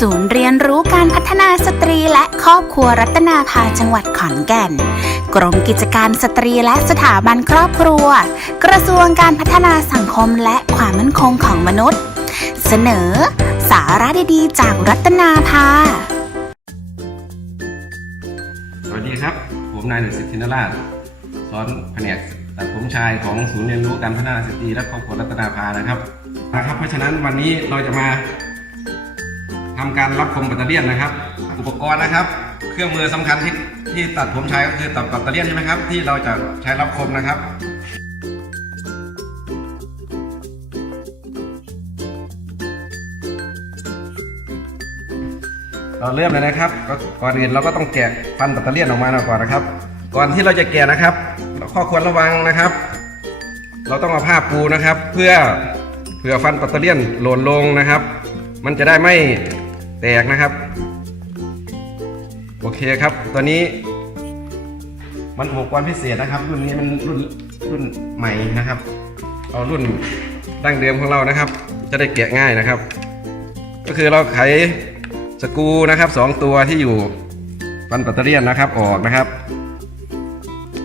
ศูนย์เรียนรู้การพัฒนาสตรีและครอบครัวรัตนาภาจังหวัดขอนแก่น กรมกิจการสตรีและสถาบันครอบครัว กระทรวงการพัฒนาสังคมและความมั่นคงของมนุษย์ เสนอ สาระดีๆ จากรัตนาภา สวัสดีครับ ผมนายหนุ่ยสิทธินราชสอนแผนกตัดผมชายของศูนย์เรียนรู้การพัฒนาสตรีและครอบครัวรัตนาภานะครับนะครับ เพราะฉะนั้นวันนี้เราจะมา ทำการรับคมแบตเตอรี่ยนนะครับ อุปกรณ์นะครับ เครื่องมือสำคัญที่ที่ตัดผมใชายก็คือตัดแบตเตอรี่ยนใช่ไหมครับ ที่เราจะใช้รับคมนะครับเราเริ่มเลยนะครับก,ก่อนอื่นเราก็ต้องแกะฟันแบตเตอรี่ยนออกมาก่อนนะครับ ก่อนที่เราจะแกะนะครับเราข้อควรระวังนะครับ เราต้องเอาผ้าปูนะครับ เพื่อเผื่อฟันแบตเตอรี่ยนหล่นลงนะครับ มันจะได้ไม่ แตกนะครับ โอเคครับ ตัวนี้ มันอุปกรณ์พิเศษนะครับ รุ่นนี้มันรุ่นรุ่นใหม่นะครับ เอารุ่นดั้งเดิมของเรานะครับ จะได้แกะง่ายนะครับ ก็คือเราไขสกูนะครับสองตัวที่อยู่ฟันแบตเตอรี่นนะครับออกนะครับ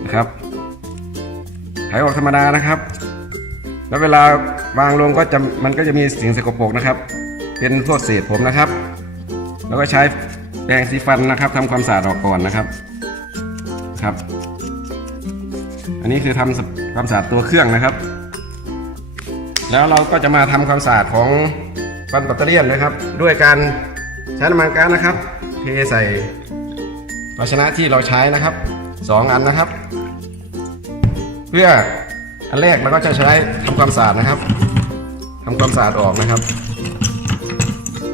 นะครับไขออกธรรมดานะครับ แล้วเวลาวางลงก็จะมันก็จะมีสิ่งสกปรกนะครับ เป็นพวกเศษผมนะครับ แล้วก็ใช้แปรงสีฟันนะครับทำความสะอาดออกก่อนนะครับครับ อันนี้คือทำความสะอาดตัวเครื่องนะครับ แล้วเราก็จะมาทำความสะอาดของฟันแบตเตอรี่ยนนะครับ ด้วยการใช้น้ำมันก๊าซนะครับ เทใส่ภาชนะที่เราใช้นะครับสองอันนะครับ เพื่ออันแรกเราก็จะใช้ทำความสะอาดนะครับทำความสะอาดออกนะครับ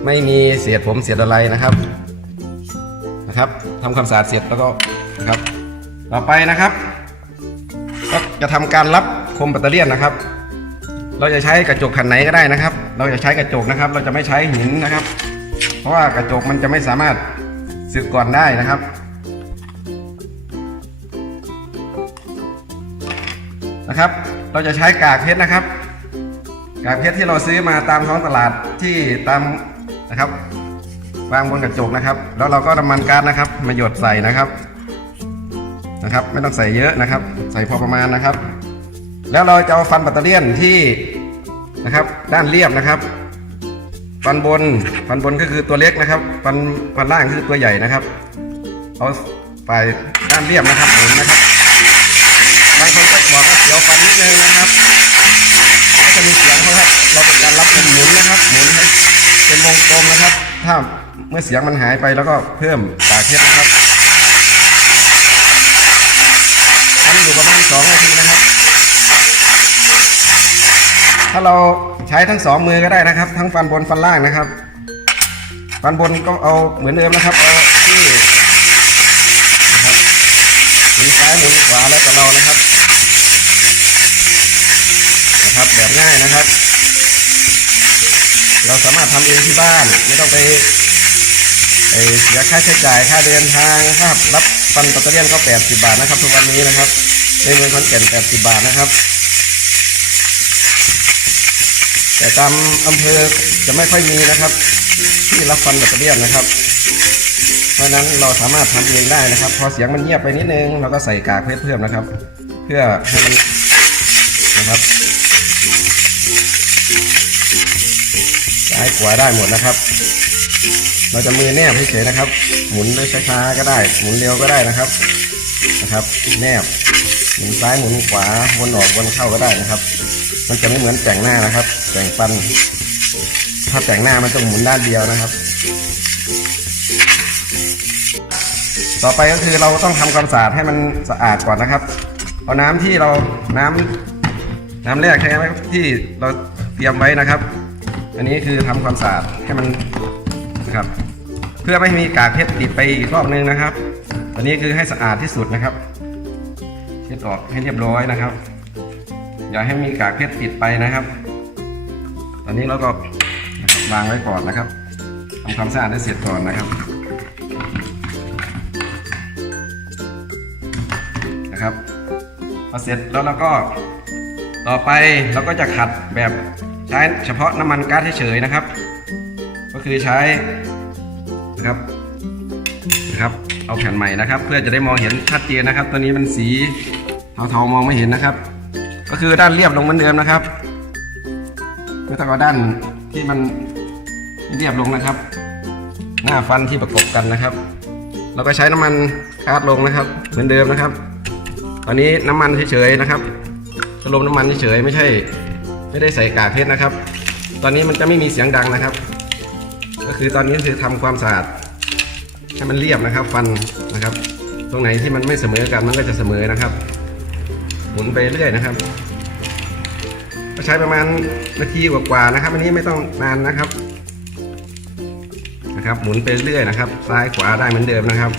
ไม่มีเศษผมเศษอะไรนะครับนะครับทำความสะอาดเสร็จแล้วก็นะครับ ต่อไปนะครับก็จะทำการรับคมแบตเตอรี่นนะครับ เราจะใช้กระจกแผ่นไหนก็ได้นะครับ เราจะใช้กระจกนะครับ เราจะไม่ใช้หินนะครับ เพราะว่ากระจกมันจะไม่สามารถสึกก่อนได้นะครับนะครับ เราจะใช้กากเพชรนะครับ กากเพชรที่เราซื้อมาตามท้องตลาดที่ตาม นะครับ วางบนกระจกนะครับ แล้วเราก็น้ำมันก๊าซนะครับ มาหยดใส่นะครับนะครับ ไม่ต้องใส่เยอะนะครับ ใส่พอประมาณนะครับ แล้วเราจะเอาฟันแบตเตอรี่ยนที่นะครับ ด้านเรียบนะครับ ฟันบนฟันบนก็คือตัวเล็กนะครับ ฟันฟันล่างคือตัวใหญ่นะครับ เอาฝ่ายด้านเรียบนะครับหมุนนะครับ กลมนะครับ ถ้าเมื่อเสียงมันหายไปแล้วก็เพิ่มกากเพชรนะครับทำอยู่ประมาณสองนาทีนะครับ ถ้าเราใช้ทั้งสองมือก็ได้นะครับ ทั้งฟันบนฟันล่างนะครับ ฟันบนก็เอาเหมือนเดิมนะครับเอาที่นะครับหมุนซ้ายหมุนขวาแล้วแต่เรานะครับ นะครับแบบง่ายนะครับ เราสามารถทำเองที่บ้าน ไม่ต้องไปเสียค่าใช้จ่ายค่าเดินทางค่ารับฟันแบตเตอรี่ยนก็ 80 บาทนะครับทุกวันนี้นะครับในเมืองขอนแก่น80 บาทนะครับ แต่ตามอำเภอจะไม่ค่อยมีนะครับ ที่รับฟันแบตเตอรี่ยนนะครับ เพราะฉะนั้นเราสามารถทำเองได้นะครับ พอเสียงมันเงียบไปนิดนึงเราก็ใส่กากเพชรเพิ่มนะครับ เพื่อให้มันนะครับ ซ้ายขวาได้หมดนะครับ เราจะมือแนบเฉยๆนะครับ หมุนด้วยช้าๆก็ได้ หมุนเร็วก็ได้นะครับ นะครับ แนบ หมุนซ้ายหมุนขวา วนออกวนเข้าก็ได้นะครับ มันจะไม่เหมือนแต่งหน้านะครับ แต่งฟัน ถ้าแต่งหน้ามันต้องหมุนด้านเดียวนะครับ ต่อไปก็คือเราต้องทำความสะอาดให้มันสะอาดก่อนนะครับ เอาน้ำที่เราน้ำน้ำแรกใช่ไหมที่เราเตรียมไว้นะครับ อันนี้คือทำความสะอาดให้มันนะครับ เพื่อไม่ให้มีกากเพชรติดไปอีกรอบนึงนะครับ อันนี้คือให้สะอาดที่สุดนะครับเช็ดออกให้เรียบร้อยนะครับ อย่าให้มีกากเพชรติดไปนะครับ ตอนนี้เราก็วางไว้ก่อนนะครับทำความสะอาดให้เสร็จก่อนนะครับนะครับพอเสร็จแล้วเราก็ต่อไปเราก็จะขัดแบบ ใช้เฉพาะน้ำมันก๊าซเฉยๆนะครับ ก็คือใช้นะครับนะครับ เอาแผ่นใหม่นะครับ เพื่อจะได้มองเห็นชัดเจนนะครับ ตัวนี้มันสีเทาๆมองไม่เห็นนะครับ ก็คือด้านเรียบลงเหมือนเดิมนะครับไม่ต้องเอาด้านที่มันเรียบลงนะครับ หน้าฟันที่ประกบกันนะครับ เราก็ใช้น้ำมันคาดลงนะครับ เหมือนเดิมนะครับ ตอนนี้น้ำมันเฉยๆนะครับชโลมน้ำมันเฉยๆไม่ใช่ ไม่ได้ใส่กากเพชรนะครับ ตอนนี้มันจะไม่มีเสียงดังนะครับ ก็คือตอนนี้คือทำความสะอาดให้มันเรียบนะครับ ฟันนะครับ ตรงไหนที่มันไม่เสมอกันมันก็จะเสมอนะครับ หมุนไปเรื่อยนะครับก็ใช้ประมาณนาทีกว่าๆนะครับ อันนี้ไม่ต้องนานนะครับนะครับ หมุนไปเรื่อยนะครับ ซ้ายขวาได้เหมือนเดิมนะครับ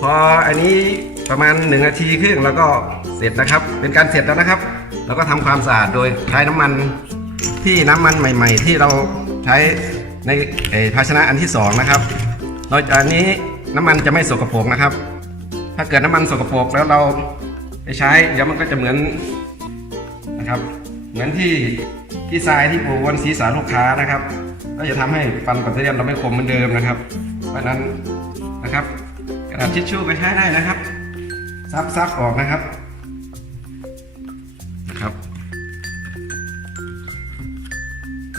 พออันนี้ ประมาณ1นาทีครึ่งแล้วก็เสร็จนะครับ เป็นการเสร็จแล้วนะครับเราก็ทำความสะอาดโดยใช้น้ำมันที่น้ำมันใหม่ ๆ ที่เราใช้ในเอ่อภาชนะอันที่สองนะครับเราอันนี้น้ำมันจะไม่สกปรกนะครับ ถ้าเกิดน้ำมันสกปรกแล้วเราไปใช้เดี๋ยวมันก็จะเหมือนนะครับ เหมือนที่ที่ทรายที่ปูบนศีรษะลูกค้านะครับ ก็จะทำให้ฟันปัตเตอร์เลียนเราไม่คมเหมือนเดิมนะครับ เพราะฉะนั้นนะครับกระดาษทิชชู่ก็ใช้ได้นะครับ ซับซับออกนะครับนะครับ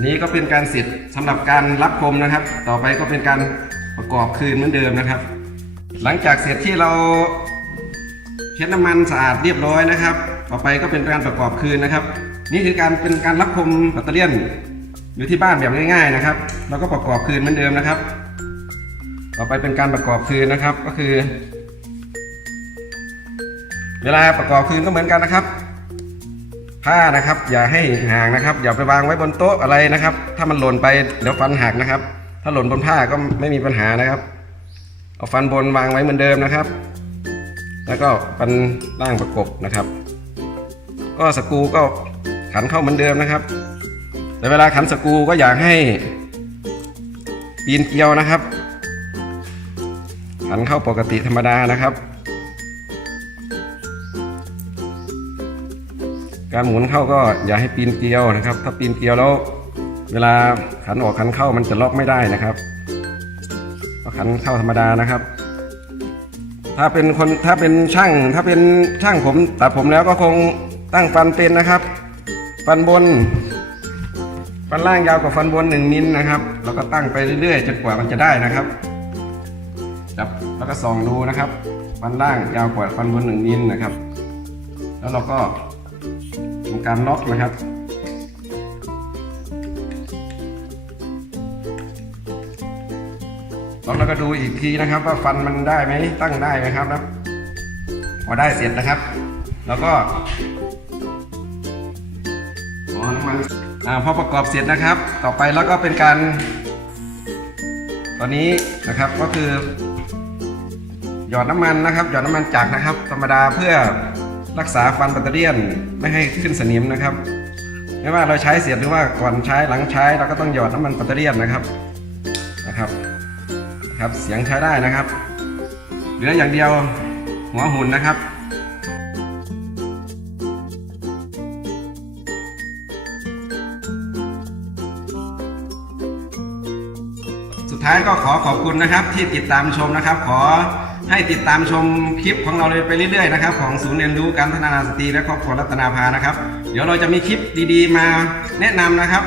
นี้ก็เป็นการเสร็จสำหรับการรับคมนะครับ ต่อไปก็เป็นการประกอบคืนเหมือนเดิมนะครับ หลังจากเสร็จที่เราเช็ดน้ำมันสะอาดเรียบร้อยนะครับ ต่อไปก็เป็นการประกอบคืนนะครับ นี่คือการเป็นการรับคมแบตเตอรี่ยนอยู่ที่บ้านแบบง่ายๆนะครับ เราก็ประกอบคืนเหมือนเดิมนะครับ ต่อไปเป็นการประกอบคืนนะครับ ก็คือ เวลาประกอบคืนก็เหมือนกันนะครับ ผ้านะครับอย่าให้ห่างนะครับ อย่าไปวางไว้บนโต๊ะอะไรนะครับ ถ้ามันหล่นไปเดี๋ยวฟันหักนะครับ ถ้าหล่นบนผ้าก็ไม่มีปัญหานะครับ เอาฟันบนวางไว้เหมือนเดิมนะครับ แล้วก็ฟันล่างประกบนะครับ ก็สกูก็ขันเข้าเหมือนเดิมนะครับ แต่เวลาขันสกูก็อยากให้ปีนเกลียวนะครับขันเข้าปกติธรรมดานะครับ การหมุนเข้าก็อย่าให้ปีนเกลียวนะครับ ถ้าปีนเกลียวแล้ว เวลาขันออกขันเข้ามันจะล็อกไม่ได้นะครับก็ขันเข้าธรรมดานะครับ ถ้าเป็นคนถ้าเป็นช่าง ถ้าเป็นช่างผมตัดผมแล้วก็คงตั้งฟันเป็นนะครับ ฟันบน ฟันล่างยาวกว่าฟันบนหนึ่งมิลนะครับ แล้วก็ตั้งไปเรื่อยๆจนกว่ามันจะได้นะครับจับแล้วก็ส่องดูนะครับ ฟันล่างยาวกว่าฟันบนหนึ่งมิลนะครับ แล้วเราก็ ทำการล็อกนะครับแล้วเราก็ดูอีกทีนะครับ ว่าฟันมันได้ไหมตั้งได้ไหมครับแล้วพอได้เสร็จนะครับ แล้วก็อ๋อน้ำมันอ่าพอประกอบเสร็จนะครับ ต่อไปแล้วก็เป็นการ ตอนนี้นะครับก็คือ หยอดน้ำมันนะครับ หยอดน้ำมันจักนะครับ ธรรมดาเพื่อ รักษาฟันแบตเตอรี่ยนไม่ให้ขึ้นสนิมนะครับ ไม่ว่าเราใช้เสียบหรือว่าก่อนใช้หลังใช้เราก็ต้องหยอดน้ำมันแบตเตอรี่นนะครับนะครับครับเสียงใช้ได้นะครับเหลืออย่างเดียวหัวหุ่นนะครับ ขอบคุณนะครับที่ติดตามชมนะครับ ขอให้ติดตามชมคลิปของเราเลยไปเรื่อยๆนะครับของศูนย์เรียนรู้การพัฒนาสตรีและครอบครัวรัตนาภานะครับ เดี๋ยวเราจะมีคลิปดีๆ มาแนะนำนะครับ